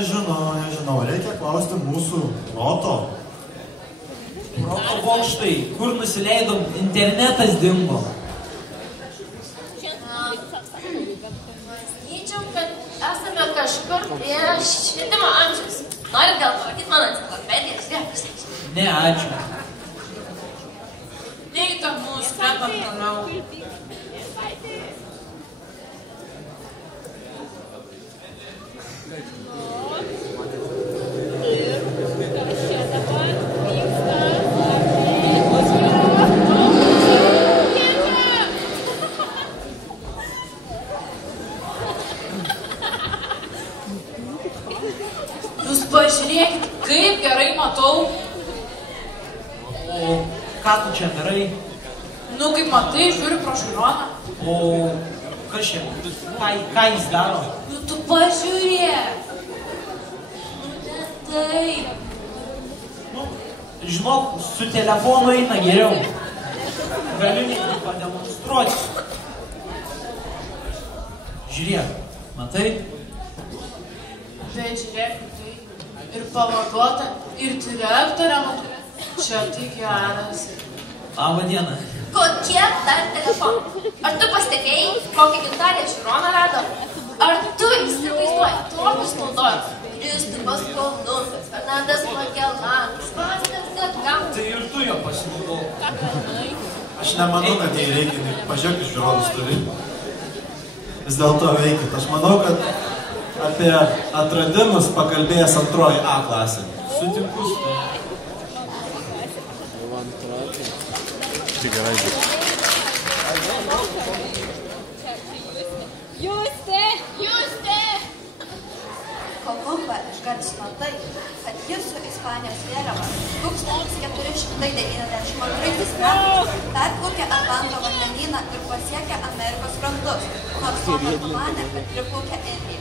Nežinau, reikia klausti mūsų proto. Proto bokštai, kur nusileidom, internetas dingo. Manyčiau, kad esame kažkur prieš švietimo amžius. Norit gal pavarkyti mano enciklopedijas? Ne, ačiū. Neįdomu, skambam toliau. Jūs pažiūrėkit, kaip gerai matau. O ką tu čia darai? Nu, kaip matai, žiūri pro žiūroną. O kas čia? Ką jis daro? Nu, tu pažiūrėk. Nu, taip. Nu, žinok, su telefonu eina geriau. Galiu net pademonstruoti. Žiūrėk, matai? Bet žiūrėk, tai ir pavaduota, ir direktorė matau. Čia tai geras. Labą dieną. Kokie dar telefonai? Ar tu pastebėjai, kokią gintarę žiūroną rado? Ar tu įsivaizduoji tokius naudojimus? Kristupas Kolumbas, Fernandas Magellanas, Vaskas Gatgam. Tai ir tu jo pasinaudojai. Aš nemanau, kad jai reikia, pažiūrėk, žiūrovus turi. Vis dėlto veikit. Aš manau, kad apie atradimus pakalbėjęs antroji A klasė. Sutinku su tai. Justė! Kolumbą išgarsino tai, kad jis su Ispanijos vėliava 1492 metais perplaukė Atlanto vandenyną ir pasiekė Amerikos krantus, nors tuo metu manė, kad priplaukė Indijai.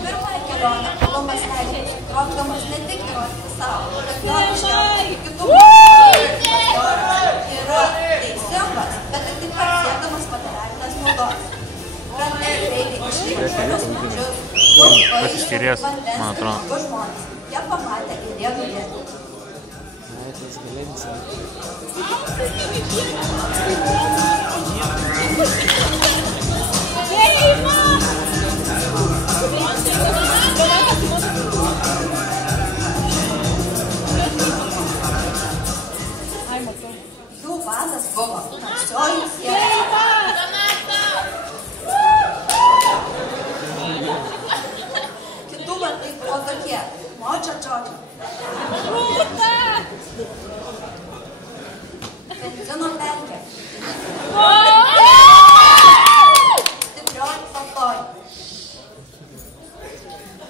Pirmąją kelionę Kolumbas leido trokdamas ne tik įrodyti savo, bet gal iškelti kitų yra teisingas, bet ir tik siekdamas materialinės naudos. Krantai greitai išvyko medžius, daug vandens ir žmonės. Jie pamatė ir jie nulėtė. Jų vadas buvo tamsioji siela. Kitų vardai buvo tokie: Močia Džodžia, benzino pelkė,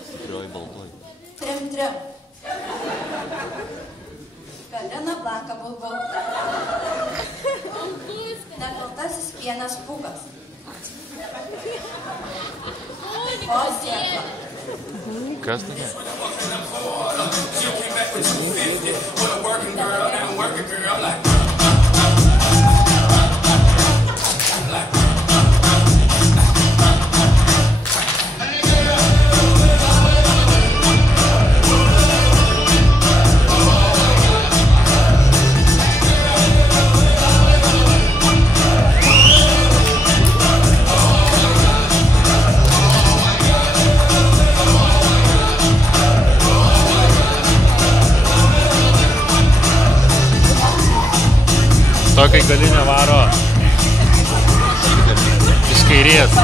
stiprioji baltoji, trim trim, Galina Blanka Bulbul, nekaltasis pienas pūkas, o siekla. Kas tai? Kai galinė varo iš kairės.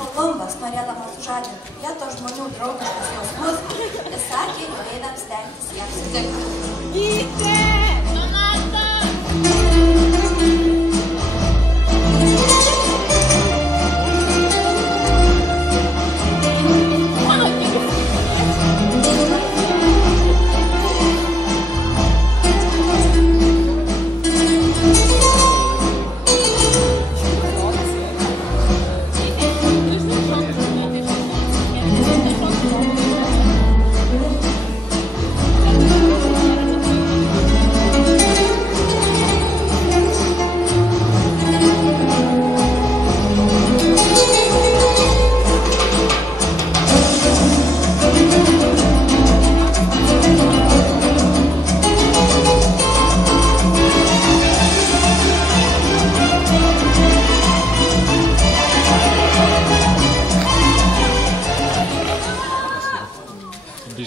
Kolumbas, norėdamas sužadinti vietos žmonių draugiškus jausmus, įsakė jūreiviams stengtis jiems sutikti. Gytė! Donata!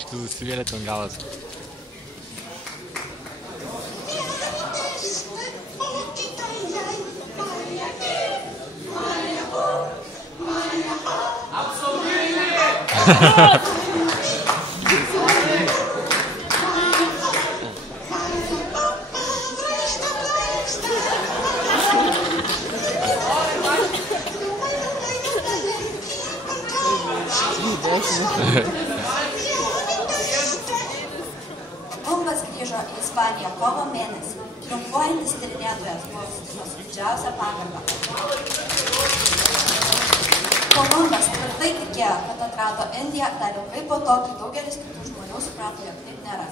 Tu užsivėlė ten galas. Kolumbas grįžo į Ispaniją kovo mėnesį. Triumfuojantis tyrinėtojas buvo sutiktas su didžiausia pagarba. Kolumbas tvirtai tikėjo, kad atrado Indiją dar ilgai po to, kai daugelis kitų žmonių suprato, jog taip nėra.